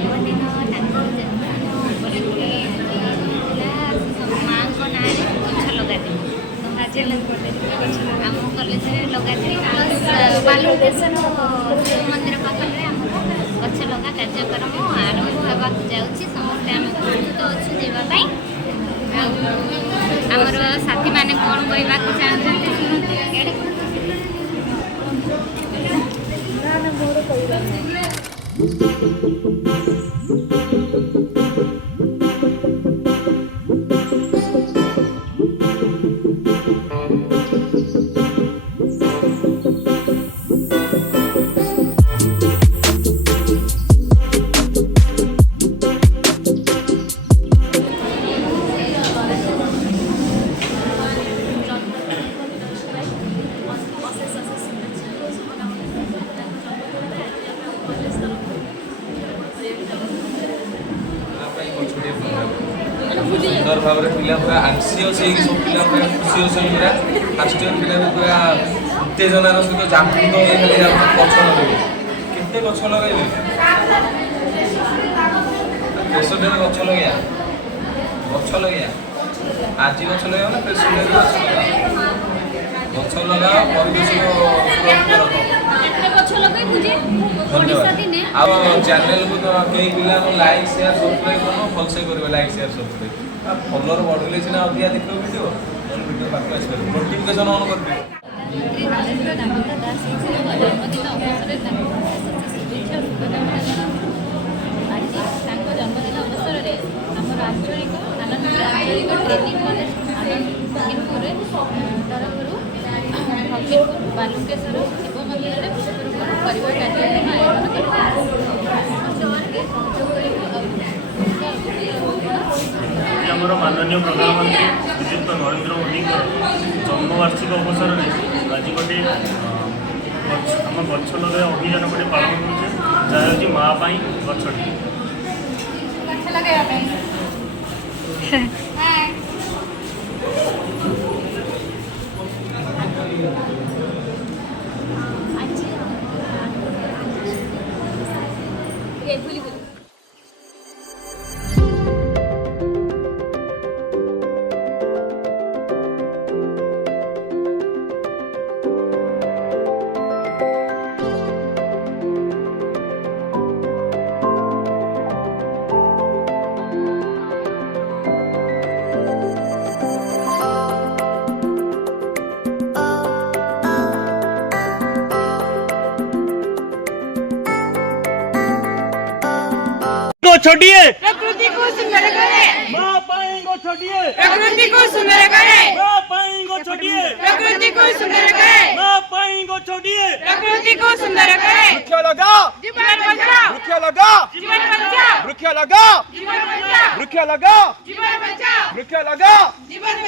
जन्मदिन माँ को ना गछ लगा आम कलेज लगा बालुकेश्वर शिव मंदिर पाखे गछ लगा कार्यक्रम आरंभ होगा जाऊँगी समस्ते आम प्रस्तुत अच्छु देवाई आमर साथी मैंने कौन कहवाक चाहते सुंदर भाव में पिला पूरा आंसीयस सब पिला पूरा खुशी अच्छे पूरा फास्ट इयर पिला पूरा उत्तेजनार सहित जागृत गछ लगे केते गछ लगे प्रेसिडेंट गछ लगे आज गछ लगे ना प्रेसिडेंट गछ लगा परिवेश धन्यवाद आप चैनल को कई पिला लाइक शेयर सब्सक्राइब करो भलसे कर लाइक शेयर सब्सक्राइब फॉलोअर बढ़ले सीना अधिका देखो वीडियो बाकी आस नोटिफिकेशन ऑन कर दे जन्मदिन अवसर में आम आंचलिक आनंद आंचलिक ट्रेनिंग कॉलेज लखीमपुर तरफ लखीमपुर बालुकेश्वर शिव मंदिर में वृक्षरोपण करने कार्यक्रम आयोजन कर माननीय प्रधानमंत्री श्रीयुक्त नरेंद्र मोदी जन्मवार्षिक अवसर में आज गोटे आम गछ लगे अभियान गोटे पालन करुचे जहाँ हूँ माँ गछटी छोड़िए प्रकृति को सुंदर करे माँ पाएंगे छोड़िए प्रकृति को सुंदर करे माँ पाएंगे छोड़िए प्रकृति को सुंदर करे माँ पाएंगे छोड़िए प्रकृति को सुंदर करे वृक्ष लगा जीवन बचाओ वृक्ष लगा जीवन बचाओ वृक्ष लगा जीवन बचाओ वृक्ष लगा जीवन बचाओ वृक्ष लगा जीवन